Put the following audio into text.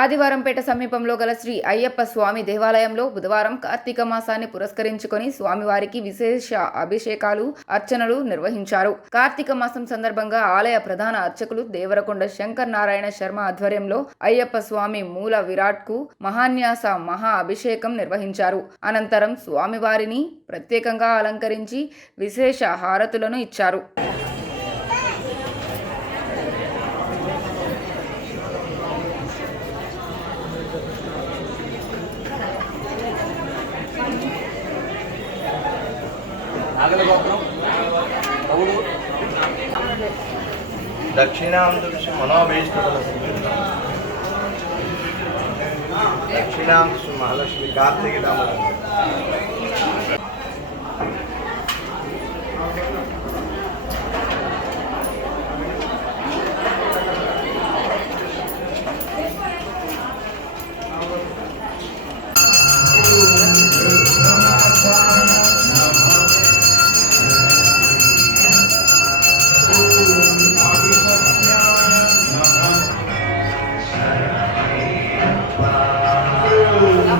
ఆదివారంపేట సమీపంలో గల శ్రీ అయ్యప్ప స్వామి దేవాలయంలో బుధవారం కార్తీక మాసాన్ని పురస్కరించుకొని స్వామివారికి విశేష అభిషేకాలు అర్చనలు నిర్వహించారు. కార్తీక మాసం సందర్భంగా ఆలయ ప్రధాన అర్చకులు దేవరకొండ శంకర్ నారాయణ శర్మ ఆధ్వర్యంలో అయ్యప్ప స్వామి మూల విరాట్కు మహాన్యాస మహా అభిషేకం నిర్వహించారు. అనంతరం స్వామివారిని ప్రత్యేకంగా అలంకరించి విశేష హారతులను ఇచ్చారు. దక్షిణాం దిశ మనోభీష్టఫలసిద్ధి దక్షిణాం దిశ మహాలక్ష్మి కార్తీక దామోదరం.